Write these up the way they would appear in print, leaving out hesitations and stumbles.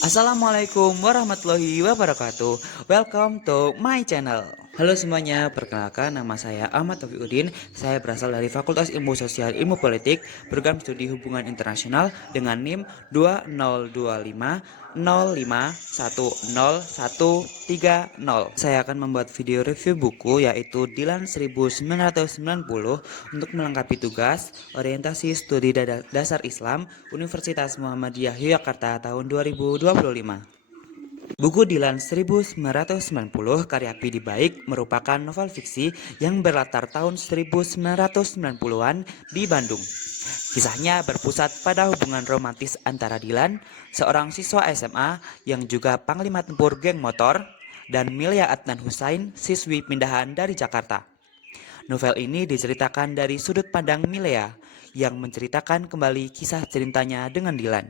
Assalamualaikum warahmatullahi wabarakatuh. Welcome to my channel. Halo semuanya, perkenalkan nama saya Ahmad Taufiquddin. Saya berasal dari Fakultas Ilmu Sosial Ilmu Politik, program studi Hubungan Internasional dengan NIM 202505101030. Saya akan membuat video review buku yaitu Dilan 1990 untuk melengkapi tugas orientasi studi dasar Islam Universitas Muhammadiyah Yogyakarta tahun 2025. Buku Dilan 1990 karya Pidi Baik merupakan novel fiksi yang berlatar tahun 1990-an di Bandung. Kisahnya berpusat pada hubungan romantis antara Dilan, seorang siswa SMA yang juga panglima tempur geng motor, dan Milya Adnan Husain, siswi pindahan dari Jakarta. Novel ini diceritakan dari sudut pandang Milea yang menceritakan kembali kisah cintanya dengan Dilan.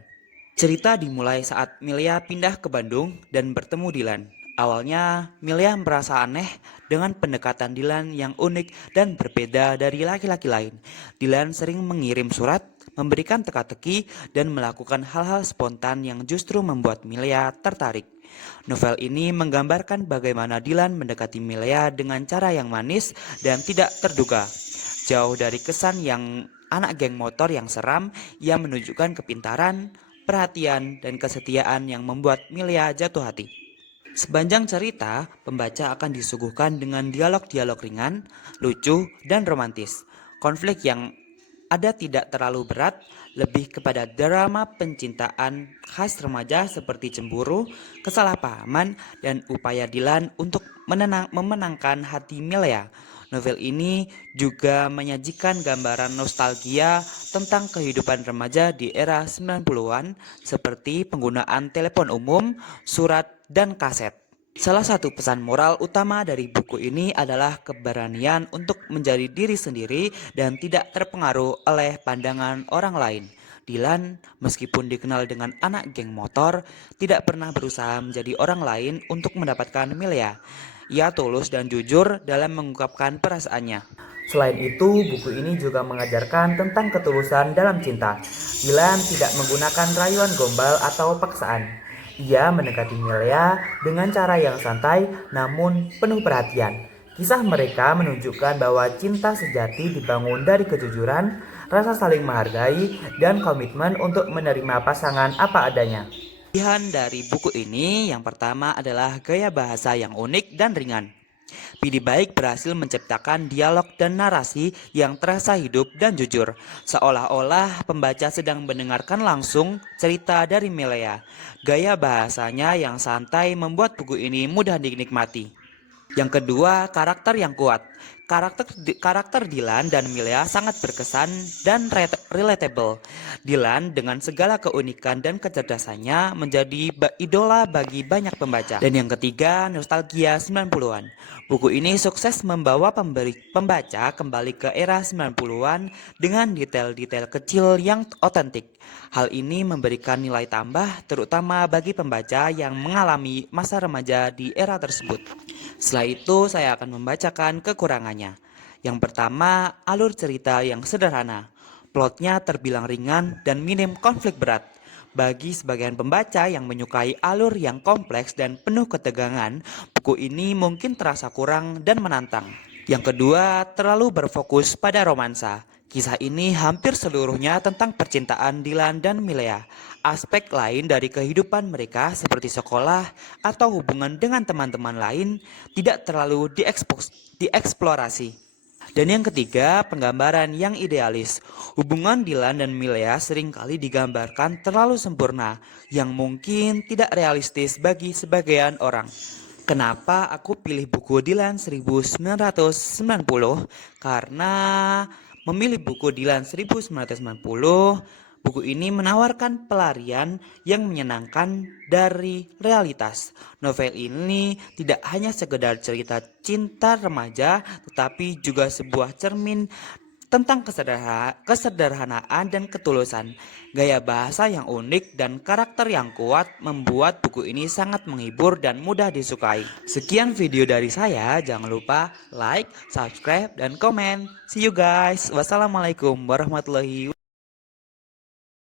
Cerita dimulai saat Milea pindah ke Bandung dan bertemu Dilan. Awalnya, Milea merasa aneh dengan pendekatan Dilan yang unik dan berbeda dari laki-laki lain. Dilan sering mengirim surat, memberikan teka-teki, dan melakukan hal-hal spontan yang justru membuat Milea tertarik. Novel ini menggambarkan bagaimana Dilan mendekati Milea dengan cara yang manis dan tidak terduga. Jauh dari kesan yang anak geng motor yang seram, ia menunjukkan kepintaran, perhatian, dan kesetiaan yang membuat Milea jatuh hati. Sepanjang cerita, pembaca akan disuguhkan dengan dialog-dialog ringan, lucu, dan romantis. Konflik yang ada tidak terlalu berat, lebih kepada drama pencintaan khas remaja seperti cemburu, kesalahpahaman, dan upaya Dilan untuk memenangkan hati Milea. Novel ini juga menyajikan gambaran nostalgia tentang kehidupan remaja di era 90-an seperti penggunaan telepon umum, surat, dan kaset. Salah satu pesan moral utama dari buku ini adalah keberanian untuk menjadi diri sendiri dan tidak terpengaruh oleh pandangan orang lain. Dilan, meskipun dikenal dengan anak geng motor, tidak pernah berusaha menjadi orang lain untuk mendapatkan Milea. Ia tulus dan jujur dalam mengungkapkan perasaannya. Selain itu, buku ini juga mengajarkan tentang ketulusan dalam cinta. Dilan tidak menggunakan rayuan gombal atau paksaan. Ia mendekati Milea dengan cara yang santai namun penuh perhatian. Kisah mereka menunjukkan bahwa cinta sejati dibangun dari kejujuran, rasa saling menghargai, dan komitmen untuk menerima pasangan apa adanya. Pilihan dari buku ini yang pertama adalah gaya bahasa yang unik dan ringan. Pidi Baik berhasil menciptakan dialog dan narasi yang terasa hidup dan jujur, seolah-olah pembaca sedang mendengarkan langsung cerita dari Milea. Gaya bahasanya yang santai membuat buku ini mudah dinikmati. Yang kedua, karakter yang kuat. Karakter Dilan dan Milea sangat berkesan dan relatable. Dilan dengan segala keunikan dan kecerdasannya menjadi idola bagi banyak pembaca. Dan yang ketiga, nostalgia 90-an. Buku ini sukses membawa pembaca kembali ke era 90-an dengan detail-detail kecil yang otentik. Hal ini memberikan nilai tambah terutama bagi pembaca yang mengalami masa remaja di era tersebut. Setelah itu saya akan membacakan kekurangannya. Yang pertama, alur cerita yang sederhana. Plotnya terbilang ringan dan minim konflik berat. Bagi sebagian pembaca yang menyukai alur yang kompleks dan penuh ketegangan, buku ini mungkin terasa kurang dan menantang. Yang kedua, terlalu berfokus pada romansa. Kisah ini hampir seluruhnya tentang percintaan Dilan dan Milea. Aspek lain dari kehidupan mereka seperti sekolah atau hubungan dengan teman-teman lain tidak terlalu dieksplorasi. Dan yang ketiga, penggambaran yang idealis. Hubungan Dilan dan Milea seringkali digambarkan terlalu sempurna, yang mungkin tidak realistis bagi sebagian orang. Kenapa aku pilih buku Dilan 1990? Karena memilih buku Dilan 1990, buku ini menawarkan pelarian yang menyenangkan dari realitas. Novel ini tidak hanya sekedar cerita cinta remaja, tetapi juga sebuah cermin tentang kesederhanaan dan ketulusan. Gaya bahasa yang unik dan karakter yang kuat membuat buku ini sangat menghibur dan mudah disukai. Sekian video dari saya, jangan lupa like, subscribe, dan komen. See you guys. Wassalamualaikum warahmatullahi wabarakatuh.